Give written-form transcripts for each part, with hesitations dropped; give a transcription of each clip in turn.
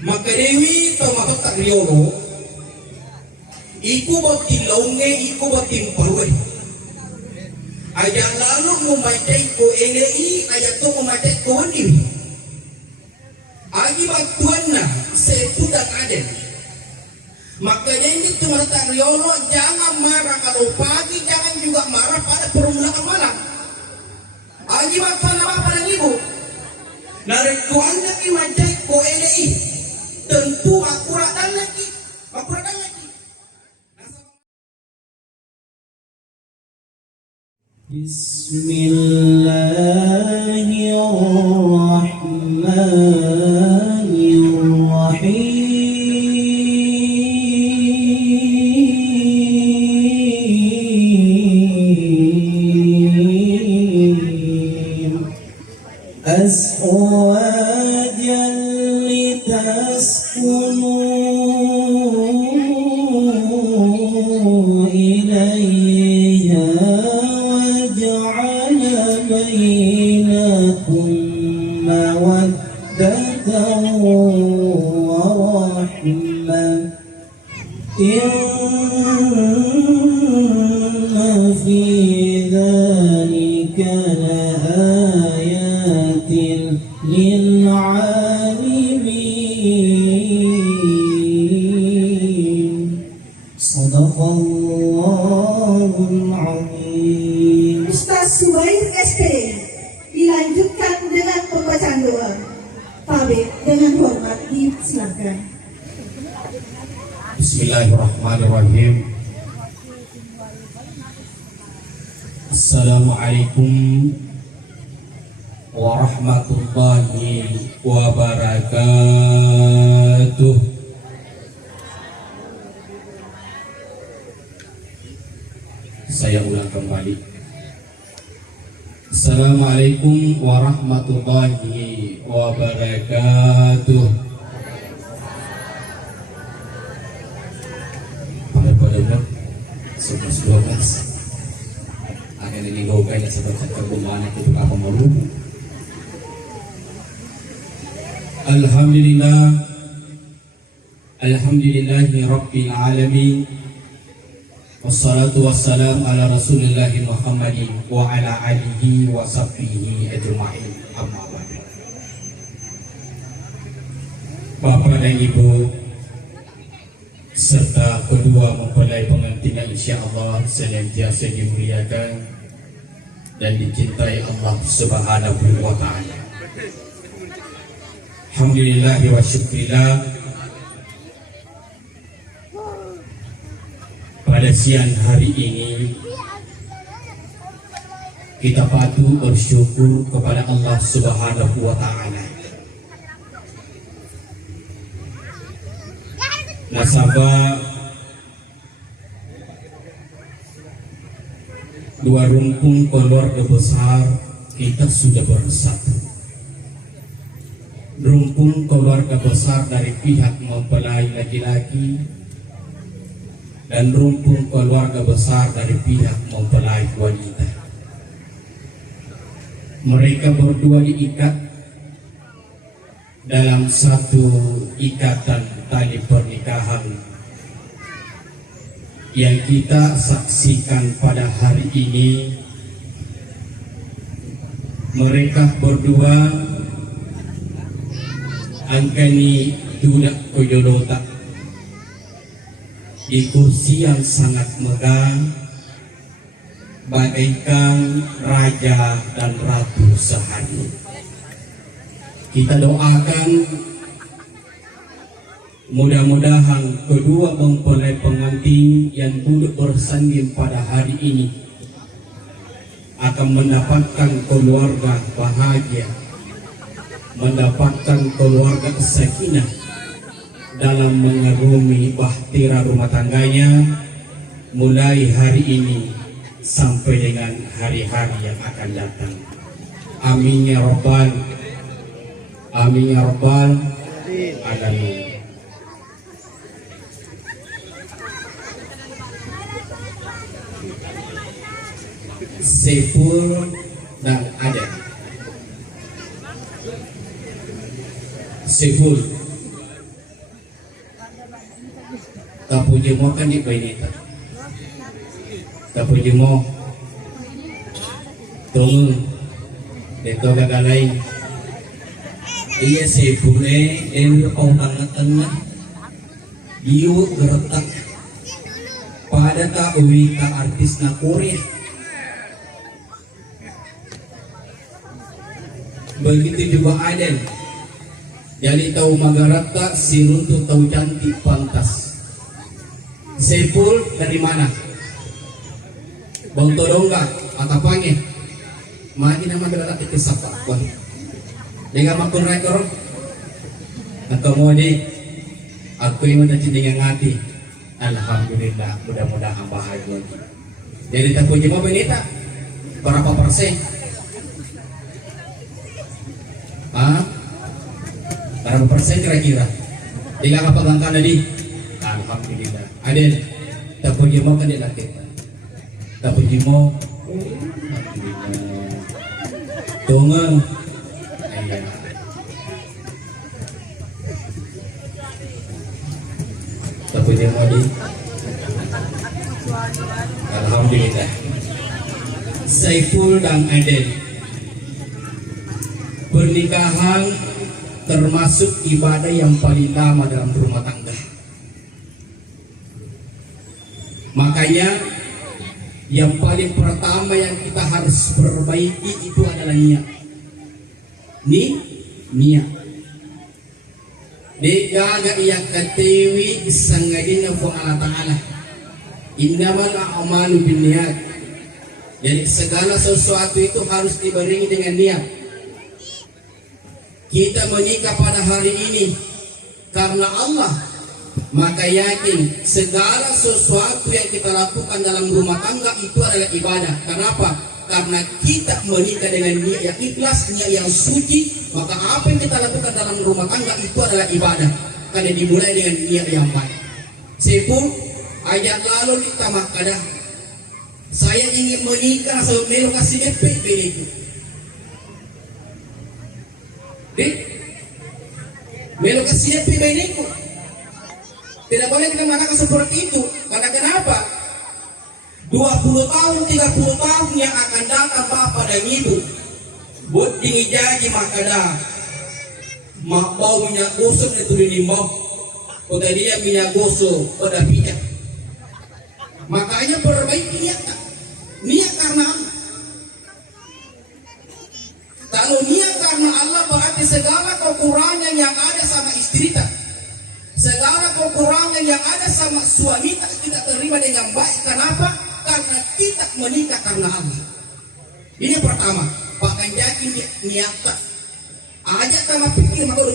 Maka Dewi termasuk tak riono, iku batin launge, iku batin parwe. Ayat lalu membaca ko LI, ayat tu membaca ko Dewi. Agi batuanna sepudak aden. Maka ini cuma tak riono, jangan marah kalau pagi, jangan juga marah pada permulaan malam. Agi batuanna apa pada ibu? Narik tuannya ki baca ko LI. Tentu akurat dan lagi. Bismillahirrahmanirrahim. Azwajan litaskunu ilayha waja'ala bainakum mawaddatan wa rahmah. Inna fi dhalika laayatin lil'alimin. Sadaqallahul azim. Ustaz Subair SP dilanjutkan dengan pembacaan doa. Pabrik dengan hormat disilakan. Bismillahirrahmanirrahim. Assalamualaikum warahmatullahi wabarakatuh. Saya ulang kembali. Assalamualaikum warahmatullahi wabarakatuh. Pada 11 akan dinilogay na sa bansang kagumana ito kapamalu. Alhamdulillahi Rabbil Alamin. Wassalatu wassalam ala Rasulillahi Muhammadin wa ala alihi wa sahbihi ajma'in. Amma ba'du. Bapak dan Ibu serta kedua mempelai pengantin yang insyaallah senantiasa dimuliakan dan dicintai Allah Subhanahu wa ta'ala. Alhamdulillah wa syukrillah. Pada siang hari ini kita patut bersyukur kepada Allah Subhanahu wa ta'ala. Nasabah dua rumpun keluarga besar kita sudah bersatu. Rumpun keluarga besar dari pihak mempelai laki-laki dan rumpun keluarga besar dari pihak mempelai wanita. Mereka berdua diikat dalam satu ikatan tali pernikahan yang kita saksikan pada hari ini. Mereka berdua angkani dudak koyolota di kursi yang sangat megah bagaikan raja dan ratu sehari. Kita doakan mudah-mudahan kedua mempelai pengantin yang duduk bersanding pada hari ini akan mendapatkan keluarga bahagia, mendapatkan keluarga sakinah dalam mengarungi bahtera rumah tangganya mulai hari ini sampai dengan hari-hari yang akan datang. Amin ya rabbal amin ya rabbal alamin. Saiful dan Aden. Saiful Tapuji mo kan di bainita. Tapuji mo. Tunggu. Dito gagalay. Iya si pule kau tengah-tengah. Diu geretak. Pada tak uwi tak artis na Korea. Begitu juga Aden. Jadi tahu Magarata si runtuh tahu cantik pantas. Sepul dari mana? Bang Todongga atau pange? Magi nama adalah kisah Pak Wan. Dengan makun rekor. Kemudian aku yang udah cinta ngati. Alhamdulillah, mudah-mudahan bahagia. Jadi tak puji mau benita. Berapa persen? Berapa persen kira-kira? Tinggal apa pegang tadi? Alhamdulillah. Aden, tak puji mau kan dia laki. Tak puji mau. Tunggu. Ayah. Tak puji mau di. Alhamdulillah. Saiful dan Aden. Pernikahan termasuk ibadah yang paling lama dalam rumah tangga. Makanya yang paling pertama yang kita harus perbaiki itu adalah niat. Niat. Degaga yang katiwi sangadina fu Allah Ta'ala. Innamal a'malu binniyat. Jadi segala sesuatu itu harus dibarengi dengan niat. Kita menikah pada hari ini karena Allah, maka yakin segala sesuatu yang kita lakukan dalam rumah tangga itu adalah ibadah. Kenapa? Karena kita menikah dengan niat yang ikhlas, niat yang suci, maka apa yang kita lakukan dalam rumah tangga itu adalah ibadah. Karena dimulai dengan niat yang baik. Sepul ayat lalu kita makada saya ingin menikah sebab melo kasih DP itu. Melo kasih DP itu. Tidak boleh kita mengatakan seperti itu. Karena kenapa? 20 tahun, 30 tahun yang akan datang bapak dan ibu buat dingijaji makada mak bau minyak gosok itu dinimbau kota dia minyak gosok pada pijak. Makanya perbaiki niat karena Allah. Kalau niat karena Allah berarti segala kekurangan yang ada sama istri kita, segala kekurangan yang ada sama suami kita terima dengan baik. Kenapa? Karena kita menikah karena Allah. Ini pertama. Bahkan jadi niat aja sama pikir maka udah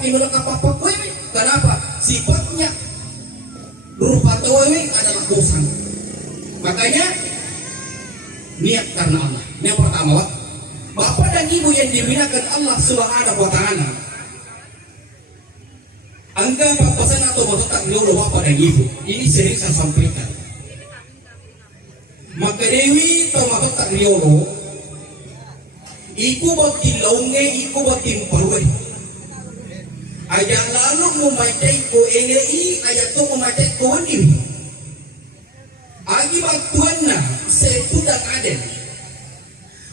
melok apa kowe. Kenapa? Sifatnya rupa kowe adalah dosa. Makanya niat karena Allah. Ini yang pertama, Wak. Bapak dan ibu yang dimuliakan Allah Subhanahu wa Ta'ala. Anggap pesan atau tak dulu bapak dan ibu. Ini sering saya sampaikan. Maka Dewi atau tak riolo. Iku bakti longe, iku bakti parwe. Ayat lalu memacai ko elei, ayat tu memacai ko ni. Akibat tuanna sepudak Aden.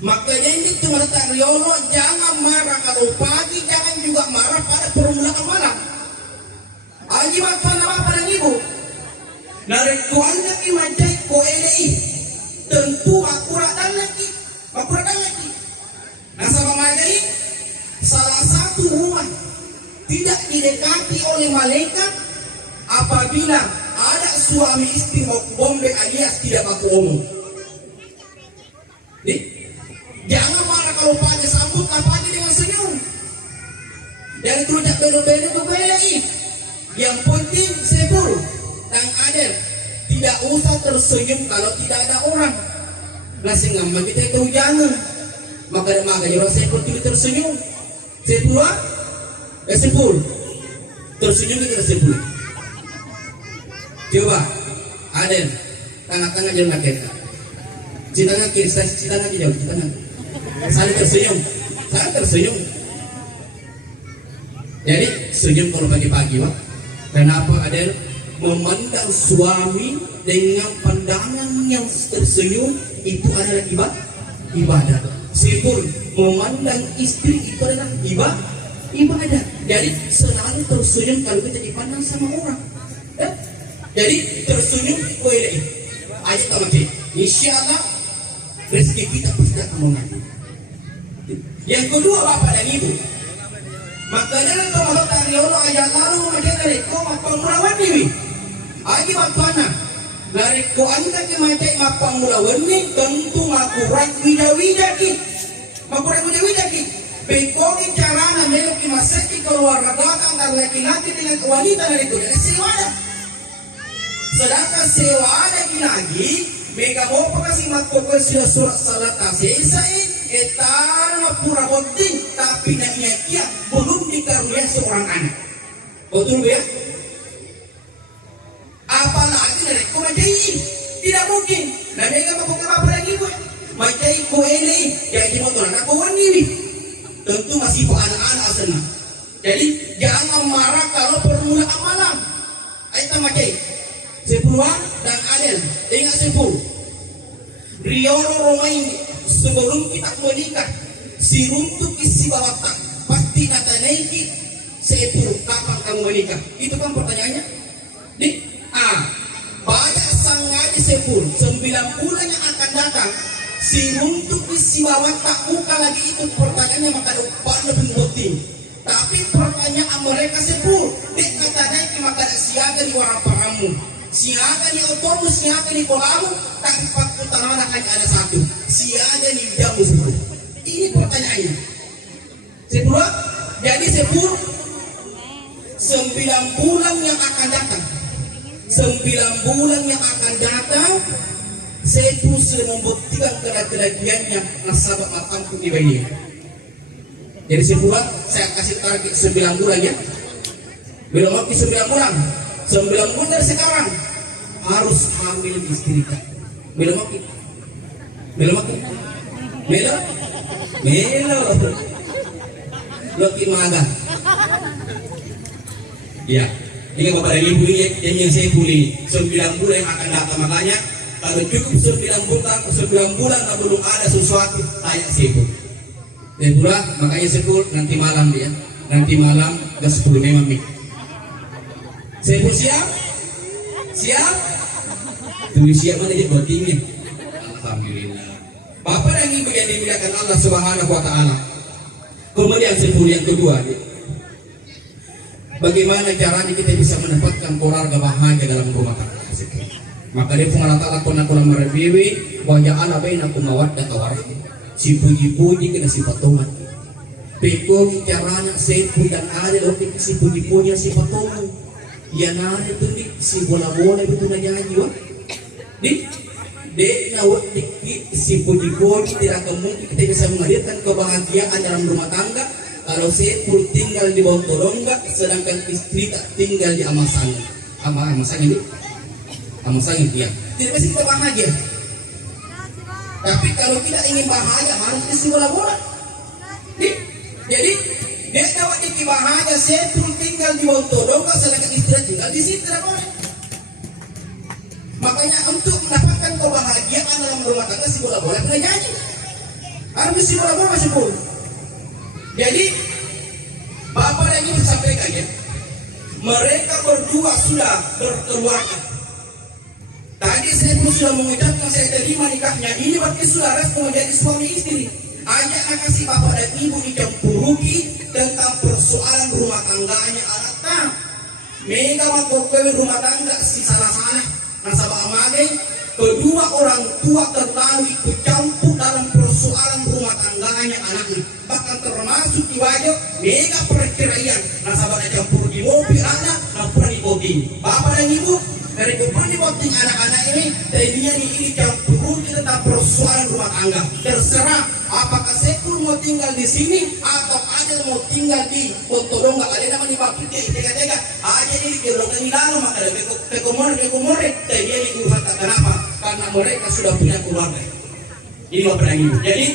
Maka ini cuma tak riolo, jangan marah kalau pagi, jangan juga marah pada permulaan malam. Akibat pada bapak dan ibu. Dari tuanna memacai ko elei, tentu akurat dan lagi. Nah sama malaikat, salah satu rumah tidak didekati oleh malaikat apabila ada suami istri mau bombe alias tidak baku omong. Jangan marah kalau pagi sambut pagi dengan senyum. Jangan terujak beda-beda berbeda. Yang penting sepul dan Adel tidak usah tersenyum kalau tidak ada orang. Nasi ngambang kita itu jangan. Maka jurang sepul tersenyum. Sepul sepul tersenyum kita sepul. Coba Adel tengah-tengah jangan kita. Citanya kiri, citanya jauh, citanya. Saling tersenyum. Jadi senyum kalau pagi-pagi, Wak. Kenapa Adel? memandang suami dengan pandangan yang tersenyum itu adalah ibadah. Sepul memandang istri itu adalah ibadah. Jadi selalu tersenyum kalau kita dipandang sama orang. Ya? Jadi tersenyum boleh. Ayo teman-teman, insyaallah rezeki kita pasti akan mengalir. Yang kedua bapak dan ibu, makanya kalau tariolo ayat lalu macam dari kau pengmulawan ini, aji bapana dari kau anda ke macam pengmulawan ini tentu makuran wida ki. Bekoki carana meloki masaki keluarga belakang dan laki-laki dengan wanita dari itu dari sewada. Sedangkan sewada lagi mereka mau kasih makpokol surat salat tasisai etana pura penting tapi naknya kia belum dikaruniai seorang anak. Betul ya? Apalagi dari komandai tidak mungkin. Nah mereka mau apa lagi bu? Macam ko ini jadi motor anak kawan ini. Tentu masih anak-anak senang. Jadi jangan marah kalau permulaan malam. Aita macam Sepuluhan dan Adel ingat 10. Riolo Romain sebelum kita menikah si runtuk isi bawatan pasti kata naiki 10 kapan kamu menikah? Itu kan pertanyaannya. Nih, banyak sangat 10 bulan yang akan datang si runtuk isi bawatan buka lagi itu pertanyaannya maka depan lebih penting. Tapi pertanyaan mereka 10 dek kata naiki maka siaga di warang paramu. Siaga di otomus, siaga di kolamu, tanpa utara hanya ada satu. Siaga di jamu 10. Ini pertanyaannya. 10. Jadi 10 9 bulan yang akan datang. 9 bulan yang akan datang, saya sudah membuktikan kedatangannya nasabah matamku di bayi. Jadi 10 saya kasih target 9 bulan ya. Belum lagi 9 bulan. 9 bulan dari sekarang harus hamil istri kita. Belum lagi. Loki maga. Ya, ini bapak dan ibu ini yang saya pulih 9 bulan yang akan datang. Makanya kalau cukup 9 bulan belum ada sesuatu layak sibuk. Dan pula makanya sepul nanti malam dia. Nanti malam ke 10 memang nih. Sepul siap? Tulis siap mana dia botingnya? Alhamdulillah. Bapak dan ibu yang dimuliakan Allah Subhanahu wa taala. Kemudian sepul yang kedua nih. Bagaimana caranya kita bisa mendapatkan keluarga bahagia dalam rumah tangga? Maka dia pun Allah Ta'ala kuna merbiwi wa ja'ala bainakum mawaddatan wa rahmah. Si puji-puji kena si patungan. Peko caranya sepu dan ada lokik si puji-puji si patungan. Ya nare tu dik si bola-bola itu na janji wa. Dik nawat dik si puji-puji tidak akan mungkin kita bisa menghadirkan kebahagiaan dalam rumah tangga kalau sepu tinggal di bawah tolongga sedangkan istri tak tinggal di amasan. Amasan ini. Amasan itu ya. Tidak bisa kita bahagia. Tapi kalau kita ingin bahagia harus isi bola-bola. Jadi dia dapat bahagia sepu tinggal di bawah tolongga sedangkan istri tinggal di situ tidak boleh. Makanya untuk mendapatkan kebahagiaan dalam rumah tangga si bola-bola kena janji. Harus isi bola-bola masih boleh. Jadi bapak dan ibu sampaikan ya, mereka berdua sudah berkeluarga. Tadi saya pun sudah mengucapkan saya terima nikahnya. Ini berarti sudah respon menjadi suami istri. Ajak kasih bapak dan ibu dicampuruki tentang persoalan rumah tangganya anaknya. Mereka waktu rumah tangga si salah-salah nasabah amage. Kedua orang tua terlalu ikut campur dalam persoalan rumah tangganya anaknya. Bahkan termasuk di wajah mega perceraian nasabah campur di mobil anak dan pernah di mobil. Bapak dan ibu dari kupang di mobil anak-anak ini tadinya ini campur tentang persoalan rumah tangga. Terserah apakah Sepul mau tinggal di sini atau Adel mau tinggal di Pontodonga. Ada nama di bakit dia tega-tega. Aja ini digerokan di dalam maka ada pekomore. Tadinya ini urusan tak kenapa karena mereka sudah punya keluarga. Ini bapak dan ibu. Jadi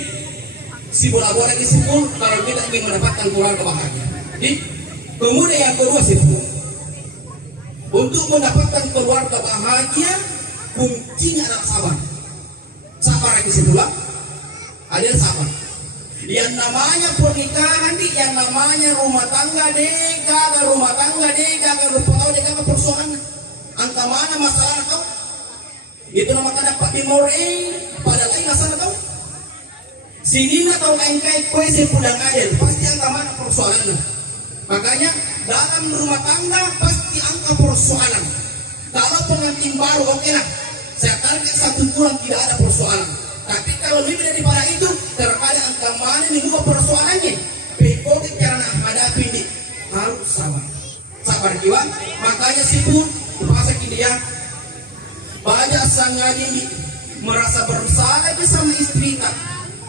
si bola-bola ini Sepul kalau kita ingin mendapatkan keluarga bahagia. Jadi kemudian yang kedua Sepul untuk Untuk mendapatkan keluarga bahagia, kuncinya adalah sabar. Sabar lagi sebulan, ada sabar. Yang namanya pernikahan di, yang namanya rumah tangga deh, gagal rumah tangga deh, gagal rumah tangga deh, gagal persoalan. Angka mana masalah kau? Itu nama kata Pak Dimore, pada lain masalah kau. Sini na tahu lain kai kue sepudang adil, pasti angka mana persoalan. Makanya dalam rumah tangga pasti angka persoalan. Kalau pengantin baru oke lah, saya target 1 bulan tidak ada persoalan. Tapi kalau lebih daripada itu, terkadang angka mana minggu persoalannya. Pekot cara nak hadapi ini harus sabar. Sabar jiwa. Makanya sih pun bahasa dia banyak sangat ini merasa bersalah sama istri tak.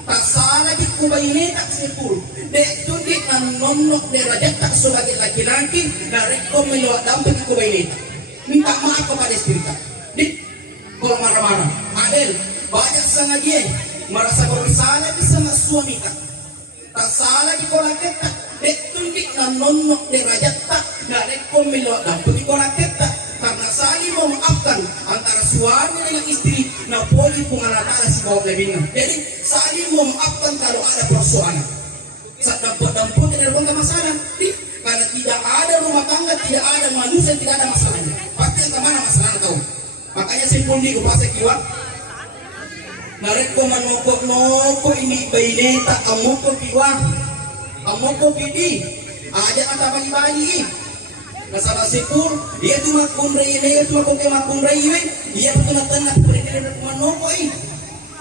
Tak salah di kubay ini tak sepul. Dek tu di nonok derajat tak sebagai laki-laki dari kau melewat damping kubay ini. Minta maaf kepada istri tak. Di kalau marah-marah, adil. Banyak sangat dia merasa bersalah sama suami tak. Tak salah di kolam ketak. Dek tu di nonok derajat tak dari kau melewat damping kolam ketak. Karena saling memaafkan antara suami dengan istri, nah poli pengalatan si bawah lebihnya. Jadi saling memaafkan kalau ada persoalan. Saat dampur tidak ada masalah. Karena tidak ada rumah tangga, tidak ada manusia, tidak ada masalahnya. Pasti yang kemana masalah tahu. Makanya simpul di kupasa kiwa. Narek ko manoko ini bayi tak amoko kiwa, amoko kidi. Ada kata bayi-bayi. Masalah sipur, dia cuma kunrai ini, cuma koke makunrai ini, dia betul betul berdiri dari manoko ini.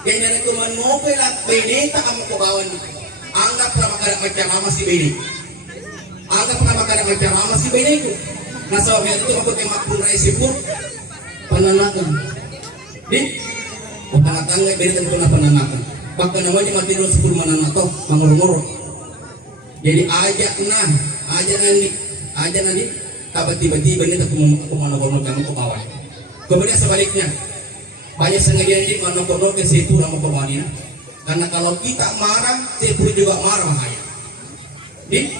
Kaya dari manoko lah, bini tak kamu kawan. Anggap nama kada macam lama si bini. Anggap nama kada macam lama si bini itu. Masalah itu aku koke makunrai sipur, penanakan. Di, tangga bini tentu nak penanakan. Bahkan namanya mati dulu sipur mananato, mangurung-urung. Jadi ajak nanti. Tapi tiba-tiba ini aku menokor-nok kamu ke bawah. Kemudian sebaliknya, banyak sengaja ini menokor-nok ke situ nama korbannya. Karena kalau kita marah, situ juga marah bahaya.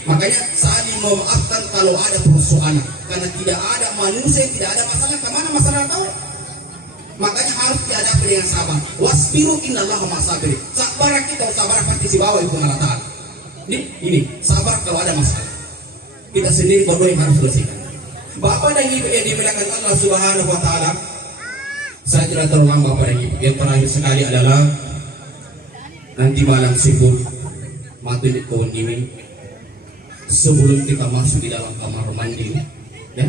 Makanya saling memaafkan kalau ada persoalan. Karena tidak ada manusia, tidak ada masalah. Kemana masalah tahu? Makanya harus dihadapi dengan sabar. Wasbiru innallaha ma'as-sabirin. Sabar kita, sabar pasti si bawah itu Allah. Ini sabar kalau ada masalah. Kita sendiri berdua yang harus bersihkan. Bapak dan Ibu yang dimuliakan Allah Subhanahu wa taala, saya tidak terlalu lama Bapak dan Ibu. Yang terakhir sekali adalah nanti malam sibuk mati di kawan ini. Sebelum kita masuk di dalam kamar mandi, ya,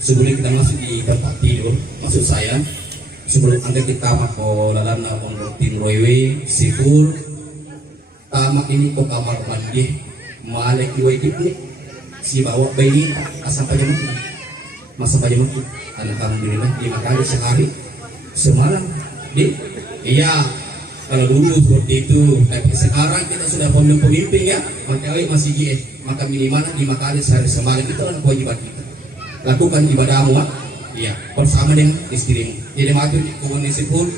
sebelum kita masuk di tempat tidur, maksud saya, sebelum anda kita mau lalana mengerti roiwe sibuk, tamak ini ke kamar mandi, malek wajib nih. Si bawa bayi asal pajak masa pajak alhamdulillah 5 kali sehari semalam iya kalau dulu seperti itu, tapi sekarang kita sudah pemimpin ya, maka masih maka minimal 5 kali sehari semalam itu adalah kewajiban kita. Lakukan ibadahmu iya bersama dengan istrimu. Jadi maju di komunikasi pun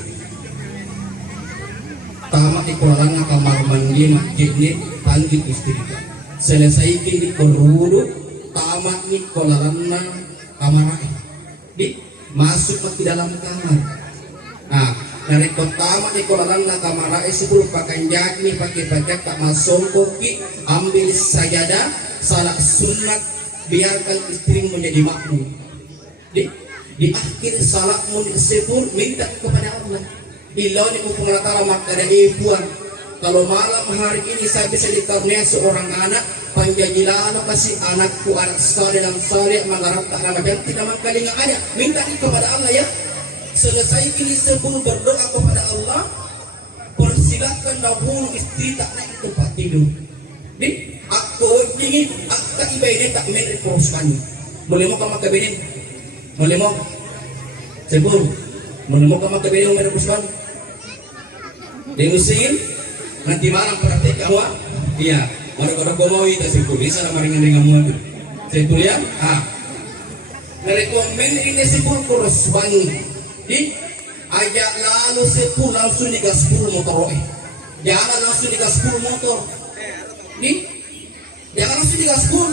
tamat di kolam kamar mandi masjid ini panggil istri kita. Selesai kini berwudu, tamat ni kolarana kamar masuk ke dalam kamar. Nah, dari tamat ni kolarana kamar sebelum pakai jagni pakai pakai tak masuk koki, ambil sajadah, salat sunat, biarkan istri menjadi makmum. Di akhir salatmu disebut minta kepada Allah. Ilau ni pengalatara maka ada ibuan. Kalau malam hari ini saya bisa dikaruniai seorang anak, panjajilah kasih anakku anak saleh dan saleh mengharap tak nama dan tidak mengkalinga ada. Minta itu kepada Allah ya. Selesai ini sebelum berdoa kepada Allah, persilakan dahulu istri tak naik tempat tidur. Aku ingin akak ibadah tak main peruskan. Boleh mau kamu kabinet? Boleh mau? Sebelum boleh mau kamu kabinet main peruskan? Dengusin. Nanti malam praktek awak, iya. Orang-orang mau itu simpul bisa nama ringan-ringan muat. Simpul ya, Rekomen ini simpul kurus bangi. Ajak lalu simpul langsung digaspul motor. Jangan langsung digaspul motor. Jangan langsung digaspul.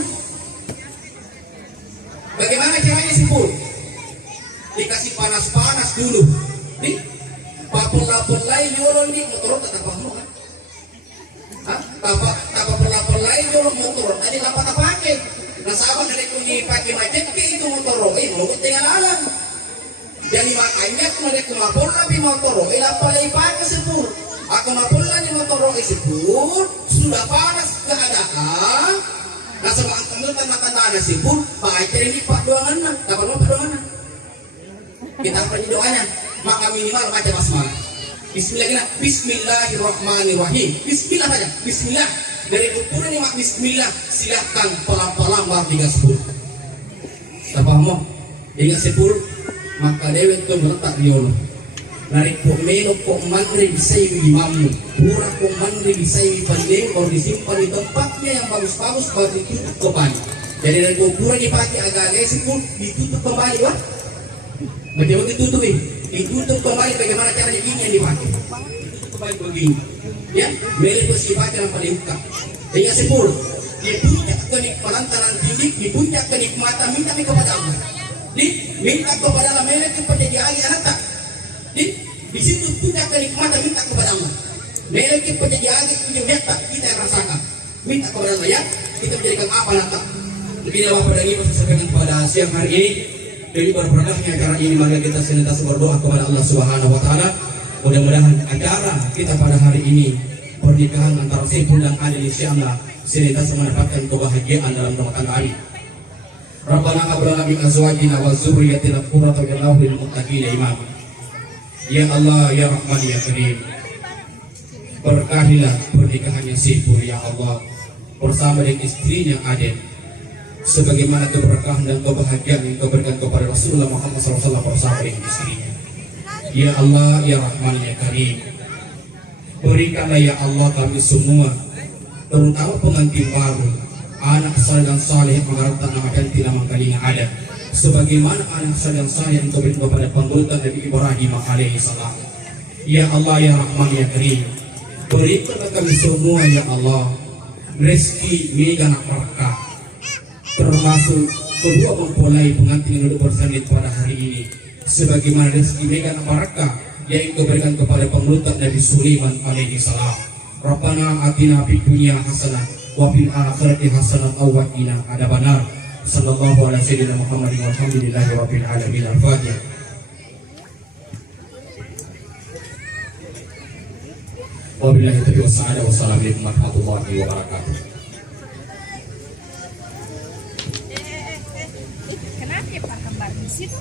Bagaimana caranya simpul? dikasih panas-panas dulu. Nih, papel-lapelai nyolong di motor tak paham kan? Hah? Tapa pelapelai nyolong motor tadi dapat apa pakai? Nah sahabat dari kuni pakai macet ke itu motor, mau tinggal alam. Jadi makanya aku mereka mapol tapi motor, lapalai pakai sepur. Aku mapol di motor sepur sudah panas keadaan. Nah sama angkang tanda-tanda sepur, pakai ini pak doangan, dapat mau doangan. Kita pergi doanya, maka minimal baca basmalah. Bismillahirrahmanirrahim. Bismillah saja. Bismillah. Dari ukuran ini mak Bismillah. Silahkan pelan-pelan bar 30. Tak paham? Ingat 10. Maka dewe itu meletak di Allah. Narik kok melo kok mandri bisa imammu. Pura kok mandri bisa pandai. Kalau disimpan di tempatnya yang bagus-bagus kalau ditutup kembali. Jadi dari ukuran dipakai agak leset pun ditutup kembali, wah. Macam ditutup ini. Ditutup kembali bagaimana caranya ini yang dipakai. Ditutup kembali begini. Ya, melek bersifat yang paling utama. Hingga 10. Di puncak kenikmatan tinggi, di puncak kenikmatan minta kepada Allah. Minta kepada Allah, melek kepada dia anak tak. Di situ puncak kenikmatan minta kepada Allah. Melek kepada dia punya tak kita yang rasakan. Minta kepada Allah ya. Kita menjadikan apa nanti. Mungkin Allah pada ini sampaikan pada siang hari ini. Jadi berberkahnya acara ini mari kita senantiasa berdoa kepada Allah Subhanahu wa taala. Mudah-mudahan acara kita pada hari ini pernikahan antara Saiful dan Adil insyaallah senantiasa mendapatkan kebahagiaan dalam rumah tangga ini. Rabbana hab lana min azwajina wa dzurriyyatina qurrata a'yun lil muttaqina imama. Ya Allah ya Rahman ya Karim. Berkahilah pernikahannya Saiful ya Allah bersama dengan istrinya Adil. Sebagaimana keberkahan dan kebahagiaan yang kau berikan kepada Rasulullah Muhammad SAW bersama dengan istrinya. Ya Allah, ya Rahman, ya Karim. Berikanlah ya Allah kami semua, terutama pengantin baru, anak saleh dan saleh yang mengharapkan nama dan tidak mengkalinya ada. Sebagaimana anak saleh dan saleh yang kau berikan kepada penggelutan Nabi Ibrahim alaihi salam. Ya Allah, ya Rahman, ya Karim. Berikanlah kami semua ya Allah, rezeki mega nak berkah. Termasuk kedua mempelai pengantin yang duduk bersanding pada hari ini sebagaimana rezeki mega barakah yang engkau berikan kepada penggelutan Nabi Sulaiman alaihi salam. Rabbana atina fid dunya hasanah wa fil akhirati hasanah wa qina adzabannar. Sallallahu alaihi wasallam Muhammadin walhamdulillahi rabbil alamin. Al-Fatihah. Wabillahi taufiq wassalam. Wassalamualaikum warahmatullahi wabarakatuh. Kenapa ya Pak Kembar di situ?